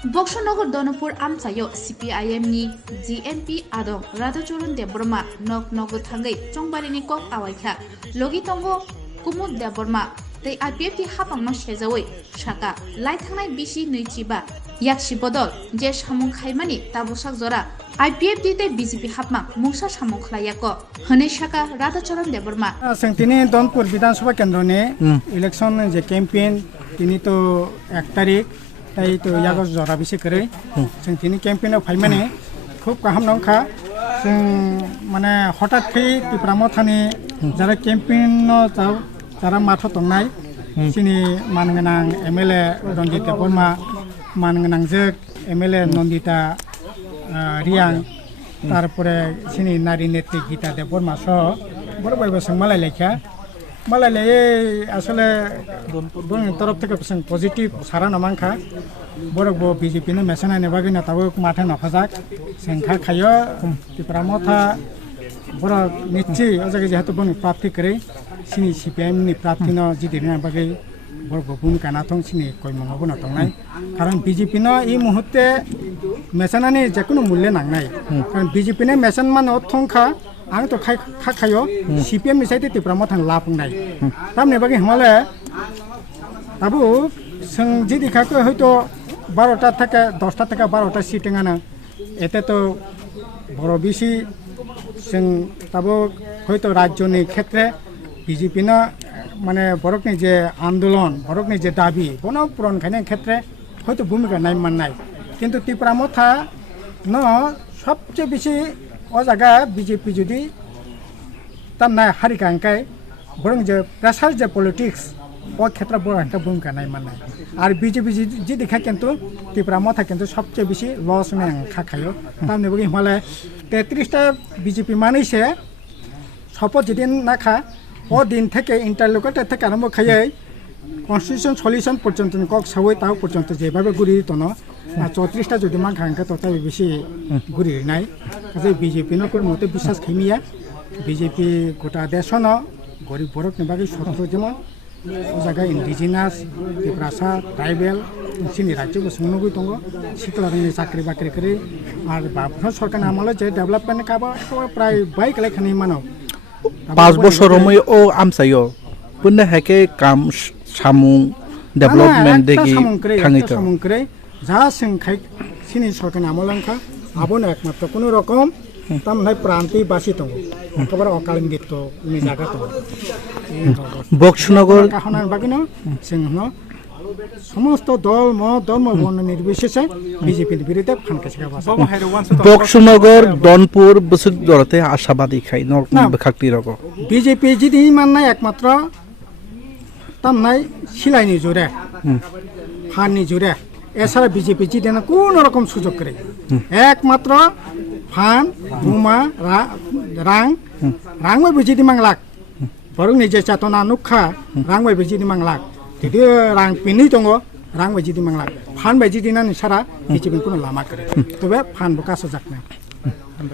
Boxanagar Danpur আমসাयो CPIM ni GNP adong Radhachurun Deborma nok nogo thangai chongbarini kok awaikha logi tongo kumud Deborma tei IPF ti hapang no sejawai saka lai thangnai bisi neichiba yakshi bodol je samung khaimani tabosak jora IPF ti tei BJP hapmang mungsa samung khlayako hone saka Radhachurun Deborma তিনি দনপুর বিধানসভা কেন্দ্রনে election যে campaign তিনি তো 1 তারিখ তাই তো ইয়াগস জরা বেশি করে जों তিনি ক্যাম্পেইনাव ফাইমানে খুব গাহাम नंखा जों মানে হঠাৎ खै ত্রিপুরামথানি যারা ক্যাম্পেইন যারা মাথা তংনাय सिनि मानगोनां MLA रन्जित देबबर्मा मानगोनां जोग MLA नन्दिता रियां তারপরে सिनि नारी नेत्री गीता देबबर्मा सह বড় বড় বসং মালাইলাইখা মালাইলাই আসলে দলनि তরফ থেকে পজিটিভ সারা নামাংখা বড় বিজেপি नो मेसेना नेबागै ना ताबो माथा नफाजाक सेंखा खायो ত্রিপুরা मथा बड़ निश्चय अजगे जेहेतु बनि प्राप्ति करे सिनि CPIM नि प्राप्ति न जिदिना बागै बड़ भूमिका नाथं सिनि कयमंगबो न तंनाय कारण बीजेपी न ई मुहूर्ते मेसेना नि जेकुनु मूल्य नांनाय कारण बीजेपी ने मेसेन मान थंखा आं तो खायो CPIM नि साइड त्रिपुरा मथा लाफंनाय तामने बागै हमाले ताबो जों जिदिखाखौ हयतो 12টা থেকে 10টা থেকে 12টা সিটিংआनो एते तो बड़ बेसि जों ताबो हयतो राज्यनि क्षेत्रे बीजेपी न माने बरकनि जे आंदोलन बरकनि जे दाबी बनो पूरण खायनायनि क्षेत्रे हयतो भूमिका नाय माननाय किन्तु त्रिपुरा मथा न सबसे बेसि ओ जायगा बीजेपी जुदि तामनाय हारिकांकाय बरं जे प्रेसार जे पलिटिक्स ओ क्षेत्र बड़ একটা भूमिका नाय माननाय আর বিজেপি যে দেখা কিন্তু ত্রিপুরা মথা কিন্তু সবচেয়ে বেশি লস নেন খাখায়ো তামনে বগি হিমালয় 33টা বিজেপি মানেছে শপথ যেদিন না খা ও দিন থেকে ইন্টারলোকেটর থেকে আরম্ভ খাইয়ে কনস্টিটিউশন সলিউশন পর্যন্ত কক সাবই তাও পর্যন্ত যেভাবে ঘুরি দিতন 34টা যদি মান খাঙ্কা তো তাই বেশি ঘুরি নাই যে বিজেপি নকর মতে বিশ্বাস খাইমিয়া বিজেপি গোটা দেশন গরিব বরক নেবাগি শত্রু যেমন जायगा इन्डिजिनास त्रिपुरासा ट्राइबेल सिनि राज्य सुंगुगै दङ सिखलानि साख्रि बाख्रि करे आरो भारत सरकारनि आमले जे डेभलपमेन्ट काबा प्राय बाइक लायखानि मानाव 5 বছরमै ও আমসাयो पुनः हेके काम सामुं डेभलपमेन्ट देगि थाङैतो सामुंक्रे जा सोंखाय सिनि सरकारनि आमलांखा आबोनो एकमात्र कुनु रकम तामनाय प्रान्ति बासि दङ खबर अकाल मृत्यु नि जागा दङ बक्सनगर কাহনার বাগিনো जों সমস্ত দল মত ধর্ম বর্ণ নির্বিশেষে বিজেপির বিরুদ্ধে ফানকাছিগাবাসা বক্সনগর দনপুর বসুক দরতে আশাবাদী খাই নরখাকতি রগ বিজেপি যদি মাননায় একমাত্র তামনাই সিলাইনি জোরে ফাননি জোরে এছাড়া বিজেপি যদি না কোন রকম সুযোগ করে একমাত্র ফান বোমা রাং রাংবাই যদি মাংলাক বরং নিজে চেতনা নুখা রাং বাই বেজি মাংলাক যদি রাং পিনি দङ রাং বাই যদি মাংলাক ফান বাই যদি না সারা বিজেপি কোনো লামা করে তবে ফান বকাসো জাকনা